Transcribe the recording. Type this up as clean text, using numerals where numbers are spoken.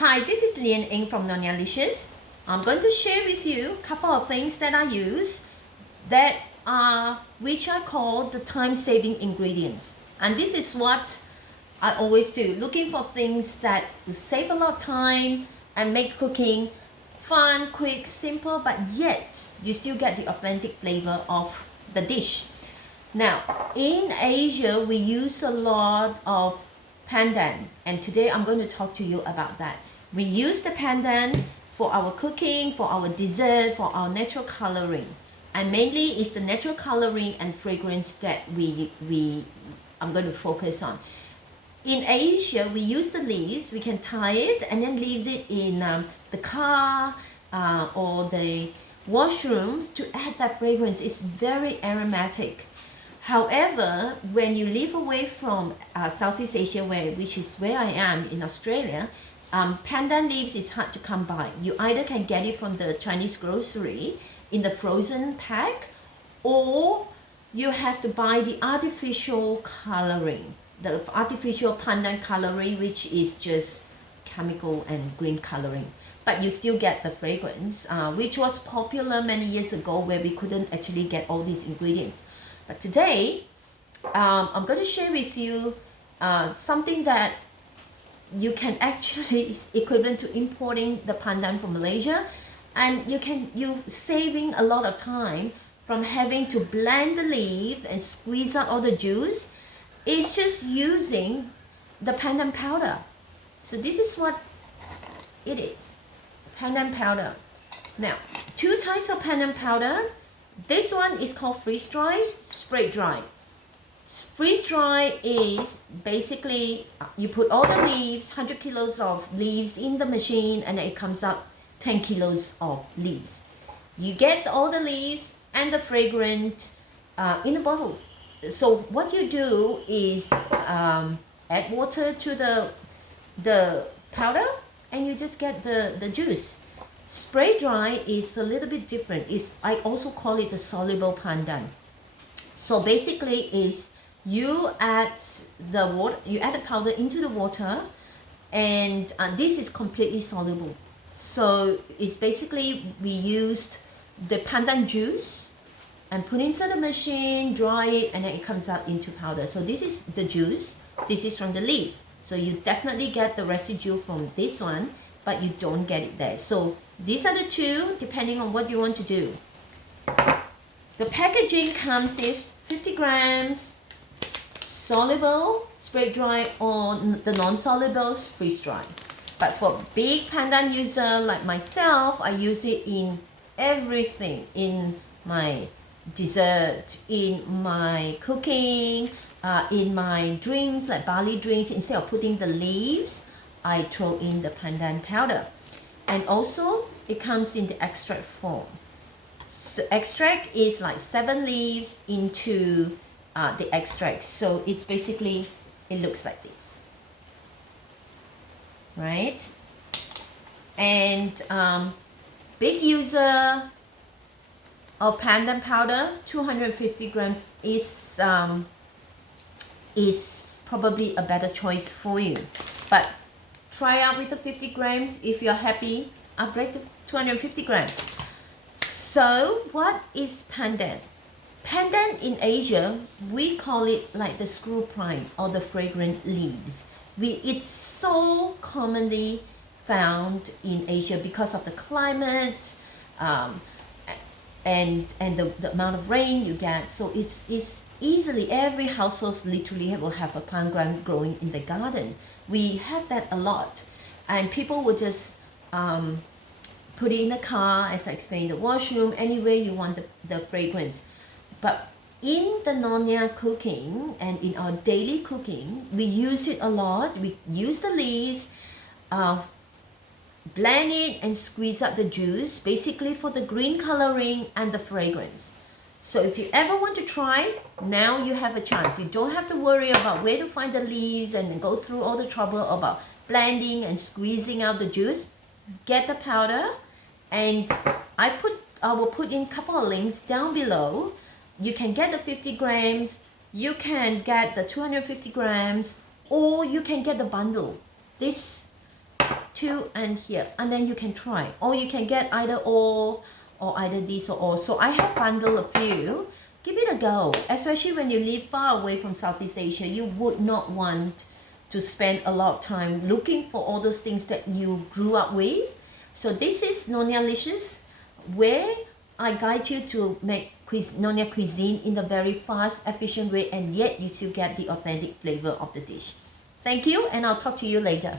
Hi, this is Lian Ing from Nyonyalicious. I'm going to share with you a couple of things that I use that are which I call the time-saving ingredients. And this is what I always do, looking for things that will save a lot of time and make cooking fun, quick, simple, but yet you still get the authentic flavor of the dish. Now, in Asia, we use a lot of pandan, and today I'm going to talk to you about that. We use the pandan for our cooking, for our dessert, for our natural coloring, and mainly it's the natural coloring and fragrance that I'm going to focus on. In Asia, we use the leaves. We can tie it and then leave it in the car or the washrooms to add that fragrance. It's very aromatic. However, when you live away from Southeast Asia, which is where I am in Australia, pandan leaves is hard to come by. You either can get it from the Chinese grocery in the frozen pack, or you have to buy the artificial coloring, the artificial pandan coloring, which is just chemical and green coloring. But you still get the fragrance, which was popular many years ago where we couldn't actually get all these ingredients. But today, I'm going to share with you something that you can actually is equivalent to importing the pandan from Malaysia, and you saving a lot of time from having to blend the leaf and squeeze out all the juice. It's just using the pandan powder. So this is what it is, pandan powder. Now, two types of pandan powder. This one is called freeze dry, spray dry. Freeze dry is basically you put all the leaves, 100 kilos of leaves in the machine, and it comes out 10 kilos of leaves. You get all the leaves and the fragrant in a bottle. So what you do is add water to the powder, and you just get the juice. Spray dry is a little bit different. I also call it the soluble pandan. So basically is you add the powder into the water, and this is completely soluble. So it's basically we used the pandan juice and put inside the machine, dry it, and then it comes out into powder. So this is the juice, this is from the leaves. So you definitely get the residue from this one, but you don't get it there. So these are the two, depending on what you want to do. The packaging comes with 50 grams soluble, spray dry, or the non-soluble freeze dry. But for big pandan user like myself, I use it in everything, in my dessert, in my cooking, in my drinks like barley drinks. Instead of putting the leaves, I throw in the pandan powder. And also it comes in the extract form. So extract is like 7 leaves into the extract. So it's basically, it looks like this, right? And big user of pandan powder, 250 grams is probably a better choice for you. But try out with the 50 grams. If you're happy, upgrade to 250 grams. So what is pandan? Pandan in Asia, we call it like the skrewpine or the fragrant leaves. It's so commonly found in Asia because of the climate and the amount of rain you get. So it's easily, every household literally will have a pandan growing in the garden. We have that a lot, and people will just put it in the car, as I explained, the washroom, anywhere you want the fragrance. But in the Nyonya cooking and in our daily cooking, we use it a lot. We use the leaves, blend it and squeeze out the juice, basically for the green coloring and the fragrance. So if you ever want to try, now you have a chance. You don't have to worry about where to find the leaves and go through all the trouble about blending and squeezing out the juice. Get the powder, and I will put in a couple of links down below. You can get the 50 grams, you can get the 250 grams, or you can get the bundle. This 2 and here, and then you can try, or you can get either or either this or all. So I have bundled a few. Give it a go, especially when you live far away from Southeast Asia. You would not want to spend a lot of time looking for all those things that you grew up with. So this is Nyonyalicious, where I guide you to make Nyonya cuisine in a very fast, efficient way, and yet you still get the authentic flavor of the dish. Thank you, and I'll talk to you later.